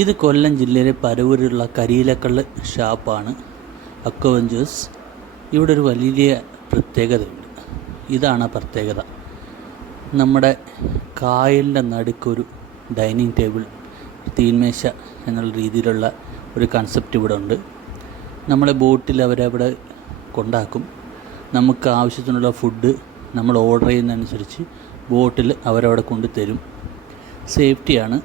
ഇത് കൊല്ലം ജില്ലയിലെ പരവൂരിലുള്ള കരിയിലക്കള്ള് ഷാപ്പാണ് അക്വവെഞ്ചേഴ്സ്. ഇവിടെ ഒരു വലിയ പ്രത്യേകതയുണ്ട്. ഇതാണ് ആ പ്രത്യേകത. നമ്മുടെ കായലിൻ്റെ നടുക്കൊരു ഡൈനിങ് ടേബിൾ, തീന്മേശ എന്നുള്ള രീതിയിലുള്ള ഒരു കൺസെപ്റ്റ് ഇവിടെ ഉണ്ട്. നമ്മളെ ബോട്ടിൽ അവരവിടെ കൊണ്ടാക്കും. നമുക്ക് ആവശ്യത്തിനുള്ള ഫുഡ് നമ്മൾ ഓർഡർ ചെയ്യുന്നതനുസരിച്ച് ബോട്ടിൽ അവരവിടെ കൊണ്ടുതരും. സേഫ്റ്റിയാണ്,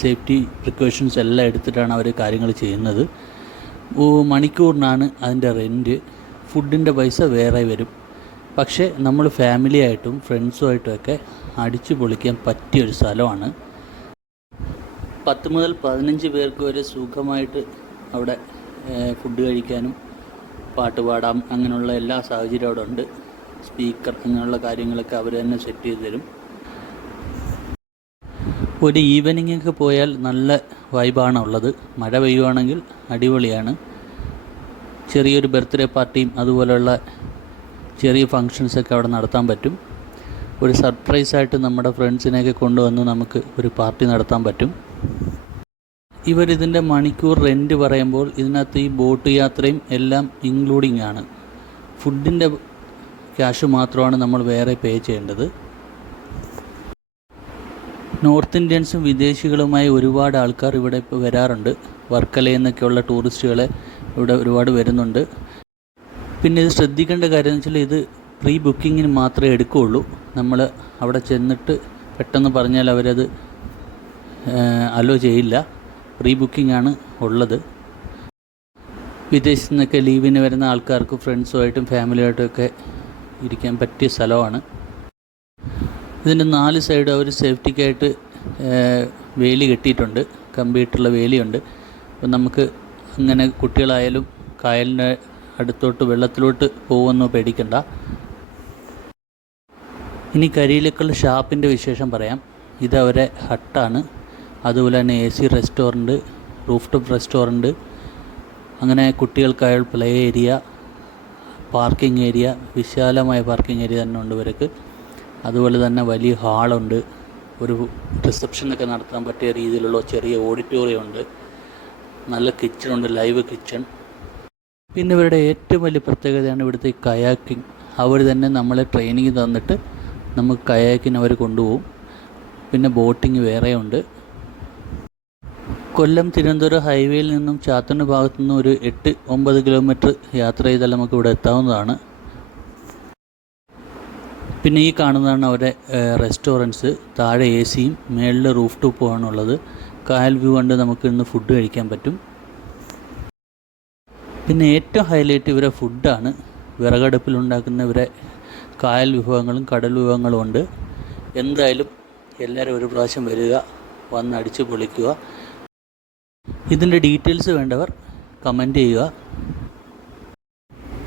സേഫ്റ്റി പ്രിക്കോഷൻസ് എല്ലാം എടുത്തിട്ടാണ് അവർ കാര്യങ്ങൾ ചെയ്യുന്നത്. മണിക്കൂറിനാണ് അതിൻ്റെ റെൻറ്റ്. ഫുഡിൻ്റെ പൈസ വേറെ വരും. പക്ഷേ നമ്മൾ ഫാമിലിയായിട്ടും ഫ്രണ്ട്സുമായിട്ടുമൊക്കെ അടിച്ചു പൊളിക്കാൻ പറ്റിയൊരു സ്ഥലമാണ്. 10 മുതൽ 15 പേർക്ക് വരെ സുഖമായിട്ട് അവിടെ ഫുഡ് കഴിക്കാനും പാട്ട് പാടാം, അങ്ങനെയുള്ള എല്ലാ സാഹചര്യവും അവിടെ ഉണ്ട്. സ്പീക്കർ അങ്ങനെയുള്ള കാര്യങ്ങളൊക്കെ അവർ തന്നെ സെറ്റ് ചെയ്ത് തരും. ഒരു ഈവനിങ്ങൊക്കെ പോയാൽ നല്ല വൈബാണ് ഉള്ളത്. മഴ പെയ്യുവാണെങ്കിൽ അടിപൊളിയാണ്. ചെറിയൊരു ബർത്ത്ഡേ പാർട്ടിയും അതുപോലെയുള്ള ചെറിയ ഫങ്ഷൻസൊക്കെ അവിടെ നടത്താൻ പറ്റും. ഒരു സർപ്രൈസായിട്ട് നമ്മുടെ ഫ്രണ്ട്സിനെയൊക്കെ കൊണ്ടുവന്ന് നമുക്ക് ഒരു പാർട്ടി നടത്താൻ പറ്റും. ഇവരിതിൻ്റെ മണിക്കൂർ റെൻറ്റ് പറയുമ്പോൾ ഇതിനകത്ത് ഈ ബോട്ട് യാത്രയും എല്ലാം ഇൻക്ലൂഡിങ് ആണ്. ഫുഡിൻ്റെ ക്യാഷ് മാത്രമാണ് നമ്മൾ വേറെ പേ ചെയ്യേണ്ടത്. നോർത്ത് ഇന്ത്യൻസും വിദേശികളുമായി ഒരുപാട് ആൾക്കാർ ഇവിടെ ഇപ്പോൾ വരാറുണ്ട്. വർക്കലയിൽ നിന്നൊക്കെയുള്ള ടൂറിസ്റ്റുകളെ ഇവിടെ ഒരുപാട് വരുന്നുണ്ട്. പിന്നെ ഇത് ശ്രദ്ധിക്കേണ്ട കാര്യം എന്ന് വെച്ചാൽ ഇത് പ്രീ ബുക്കിങ്ങിന് മാത്രമേ എടുക്കുകയുള്ളൂ. നമ്മൾ അവിടെ ചെന്നിട്ട് പെട്ടെന്ന് പറഞ്ഞാൽ അവരത് അലോ ചെയ്യില്ല. പ്രീ ബുക്കിംഗ് ആണ് ഉള്ളത്. വിദേശത്തു നിന്നൊക്കെ ലീവിന് വരുന്ന ആൾക്കാർക്ക് ഫ്രണ്ട്സുമായിട്ടും ഫാമിലിയായിട്ടുമൊക്കെ ഇരിക്കാൻ പറ്റിയ സ്ഥലമാണ്. ഇതിൻ്റെ 4 സൈഡും അവർ സേഫ്റ്റിക്കായിട്ട് വേലി കെട്ടിയിട്ടുണ്ട്. കമ്പിയിട്ടുള്ള വേലിയുണ്ട്. അപ്പം നമുക്ക് അങ്ങനെ കുട്ടികളായാലും കായലിൻ്റെ അടുത്തോട്ട് വെള്ളത്തിലോട്ട് പോകുമെന്നോ പേടിക്കണ്ട. ഇനി കരിയിലക്കള്ള് ഷാപ്പിൻ്റെ വിശേഷം പറയാം. ഇതവരെ ഹട്ടാണ്. അതുപോലെ തന്നെ AC restaurant, roof top restaurant, അങ്ങനെ കുട്ടികൾക്കായുള്ള പ്ലേ ഏരിയ, പാർക്കിംഗ് ഏരിയ, വിശാലമായ പാർക്കിംഗ് ഏരിയ തന്നെ ഉണ്ട് ഇവർക്ക്. അതുപോലെ തന്നെ വലിയ ഹാളുണ്ട്. ഒരു റിസപ്ഷനൊക്കെ നടത്താൻ പറ്റിയ രീതിയിലുള്ള ചെറിയ ഓഡിറ്റോറിയം ഉണ്ട്. നല്ല കിച്ചണുണ്ട്, ലൈവ് കിച്ചൺ. പിന്നെ ഇവരുടെ ഏറ്റവും വലിയ പ്രത്യേകതയാണ് ഇവിടുത്തെ കയാക്കിങ്. അവർ തന്നെ നമ്മളെ ട്രെയിനിങ് തന്നിട്ട് നമുക്ക് കയാക്കിന് അവർ കൊണ്ടുപോകും. പിന്നെ ബോട്ടിങ് വേറെയുണ്ട്. കൊല്ലം തിരുവനന്തപുരം ഹൈവേയിൽ നിന്നും ചാത്തന്നൂർ ഭാഗത്തു നിന്നും ഒരു 8-9 കിലോമീറ്റർ യാത്ര ചെയ്താൽ നമുക്ക് ഇവിടെ എത്താവുന്നതാണ്. പിന്നെ ഈ കാണുന്നതാണ് അവരുടെ റെസ്റ്റോറൻറ്റ്സ്. താഴെ AC-യും മേളിൽ റൂഫ് ടോപ്പുമാണ് ഉള്ളത്. കായൽ വ്യൂ കണ്ട് നമുക്ക് ഇന്ന് ഫുഡ് കഴിക്കാൻ പറ്റും. പിന്നെ ഏറ്റവും ഹൈലൈറ്റ് ഇവരെ ഫുഡാണ്. വിറകടുപ്പിലുണ്ടാക്കുന്ന ഇവരെ കായൽ വിഭവങ്ങളും കടൽ വിഭവങ്ങളും ഉണ്ട്. എന്തായാലും എല്ലാവരും ഒരു പ്രാവശ്യം വരിക, വന്ന് അടിച്ച് പൊളിക്കുക. ഇതിൻ്റെ ഡീറ്റെയിൽസ് വേണ്ടവർ കമൻറ്റ് ചെയ്യുക.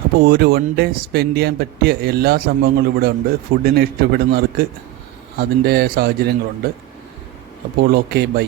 അപ്പോൾ ഒരു 1 ഡേ സ്പെൻഡ് ചെയ്യാൻ പറ്റിയ എല്ലാ സംഭവങ്ങളും ഇവിടെ ഉണ്ട്. ഫുഡിനെ ഇഷ്ടപ്പെടുന്നവർക്ക് അതിൻ്റെ സാഹചര്യങ്ങളുണ്ട്. അപ്പോൾ ഓക്കെ, ബൈ.